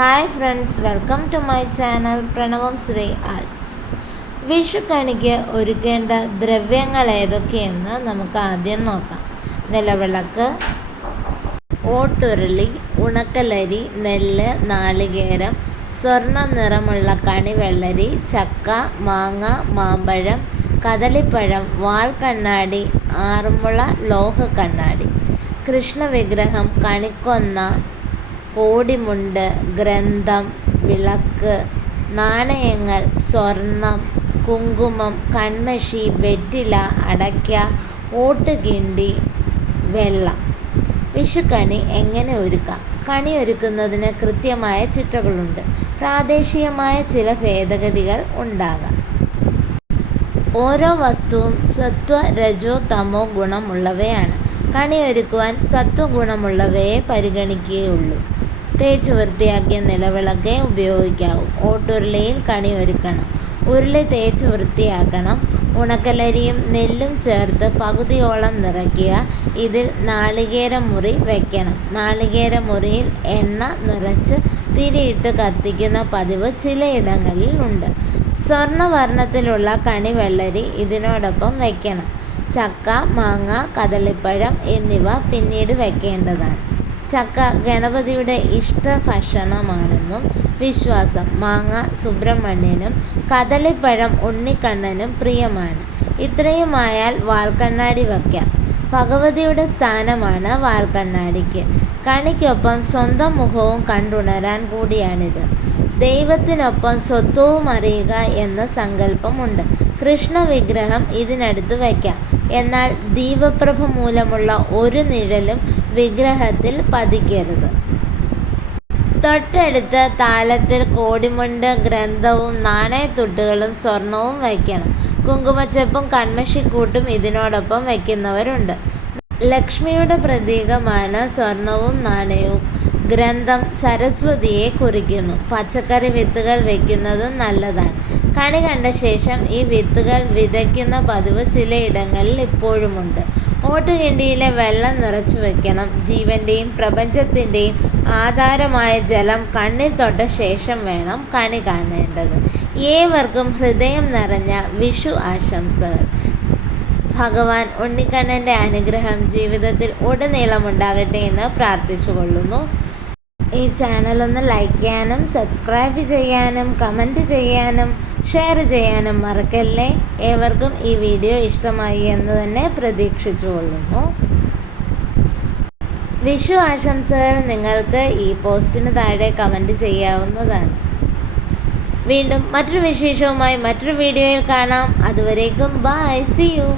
Hi friends welcome to my channel Pranavam Sree arts വിഷുക്കണിക്ക് ഒരുക്കേണ്ട ദ്രവ്യങ്ങൾ ഏതൊക്കെയെന്ന് നമുക്ക് ആദ്യം നോക്കാം. നിലവിളക്ക് ഓട്ടുരുളി ഉണക്കലരി നെല്ല് നാളികേരം സ്വർണ നിറമുള്ള കണിവെള്ളരി ചക്ക മാങ്ങ മാമ്പഴം കദളിപ്പഴം വാൽ കണ്ണാടി ആറന്മുള ലോഹ കണ്ണാടി കൃഷ്ണവിഗ്രഹം കണിക്കൊന്ന കോടിമുണ്ട് ഗ്രന്ഥം വിളക്ക് നാണയങ്ങൾ സ്വർണം കുങ്കുമം കൺമഷി വെറ്റില അടയ്ക്ക ഓട്ടുകിണ്ടി വെള്ളം. വിഷുക്കണി എങ്ങനെ ഒരുക്കാം? കണി ഒരുക്കുന്നതിന് കൃത്യമായ ചിട്ടകളുണ്ട്. പ്രാദേശികമായ ചില ഭേദഗതികൾ ഉണ്ടാകാം. ഓരോ വസ്തുവും സത്വ രജോ തമോ ഗുണമുള്ളവയാണ്. കണി ഒരുക്കുവാൻ സത്വഗുണമുള്ളവയെ പരിഗണിക്കുകയുള്ളൂ. തേച്ച് വൃത്തിയാക്കിയ നിലവിളക്കേ ഉപയോഗിക്കാവൂ. ഓട്ടുരുളിയിൽ കണി ഒരുക്കണം. ഉരുളി തേച്ച് വൃത്തിയാക്കണം. ഉണക്കലരിയും നെല്ലും ചേർത്ത് പകുതിയോളം നിറയ്ക്കുക. ഇതിൽ നാളികേര മുറി വയ്ക്കണം നാളികേര മുറിയിൽ എണ്ണ നിറച്ച് തിരിയിട്ട് കത്തിക്കുന്ന പതിവ് ചിലയിടങ്ങളിൽ ഉണ്ട്. സ്വർണവർണത്തിലുള്ള കണിവെള്ളരി ഇതിനോടൊപ്പം വയ്ക്കണം ചക്ക മാങ്ങ കദളിപ്പഴം എന്നിവ പിന്നീട് വയ്ക്കേണ്ടതാണ് ചക്ക ഗണപതിയുടെ ഇഷ്ട ഭക്ഷണമാണെന്നും വിശ്വാസം മാങ്ങ സുബ്രഹ്മണ്യനും കദളിപ്പഴം ഉണ്ണിക്കണ്ണനും പ്രിയമാണ്. ഇത്രയുമായാൽ വാൽക്കണ്ണാടി വയ്ക്കാം. ഭഗവതിയുടെ സ്ഥാനമാണ് വാൽക്കണ്ണാടിക്ക്. കണിക്കൊപ്പം സ്വന്തം മുഖവും കണ്ടുണരാൻ കൂടിയാണിത്. ദൈവത്തിനൊപ്പം സ്വത്വവും അറിയുക എന്ന സങ്കല്പമുണ്ട്. കൃഷ്ണ വിഗ്രഹം ഇതിനടുത്ത് വയ്ക്കാം. എന്നാൽ ദീപപ്രഭ മൂലമുള്ള ഒരു നിഴലും വിഗ്രഹത്തിൽ പതിക്കരുത്. തൊട്ടടുത്ത താലത്തിൽ കോടിമുണ്ട് ഗ്രന്ഥവും നാണയത്തുട്ടുകളും സ്വർണവും വയ്ക്കണം. കുങ്കുമച്ചപ്പും കൺമഷിക്കൂട്ടും ഇതിനോടൊപ്പം വയ്ക്കുന്നവരുണ്ട്. ലക്ഷ്മിയുടെ പ്രതീകമാണ് സ്വർണവും നാണയവും. ഗ്രന്ഥം സരസ്വതിയെ കുറിക്കുന്നു. പച്ചക്കറി വിത്തുകൾ വയ്ക്കുന്നതും നല്ലതാണ്. കണി കണ്ട ശേഷം ഈ വിത്തുകൾ വിതയ്ക്കുന്ന പതിവ് ചിലയിടങ്ങളിൽ ഇപ്പോഴുമുണ്ട്. ഓട്ടുകിണ്ടിയിലെ വെള്ളം നിറച്ചു വെക്കണം. ജീവന്റെയും പ്രപഞ്ചത്തിന്റെയും ആധാരമായ ജലം കണ്ണിൽ തൊട്ട ശേഷം വേണം കണി കാണേണ്ടത്. ഏവർക്കും ഹൃദയം നിറഞ്ഞ വിഷു ആശംസകൾ. ഭഗവാൻ ഉണ്ണിക്കണ്ണന്റെ അനുഗ്രഹം ജീവിതത്തിൽ ഉടനീളം ഉണ്ടാകട്ടെ എന്ന് പ്രാർത്ഥിച്ചുകൊള്ളുന്നു. ഈ ചാനലൊന്ന് ലൈക്ക് ചെയ്യാനും സബ്സ്ക്രൈബ് ചെയ്യാനും കമന്റ് ചെയ്യാനും ഷെയർ ചെയ്യാനും മറക്കല്ലേ? ഏവർക്കും ഈ വീഡിയോ ഇഷ്ടമായി എന്ന് തന്നെ പ്രതീക്ഷിച്ചുകൊള്ളുന്നു. വിഷു ആശംസകൾ നിങ്ങൾക്ക് ഈ പോസ്റ്റിന് താഴെ കമന്റ് ചെയ്യാവുന്നതാണ്. വീണ്ടും മറ്റൊരു വിശേഷവുമായി മറ്റൊരു വീഡിയോയിൽ കാണാം. അതുവരേക്കും ബൈ സി യു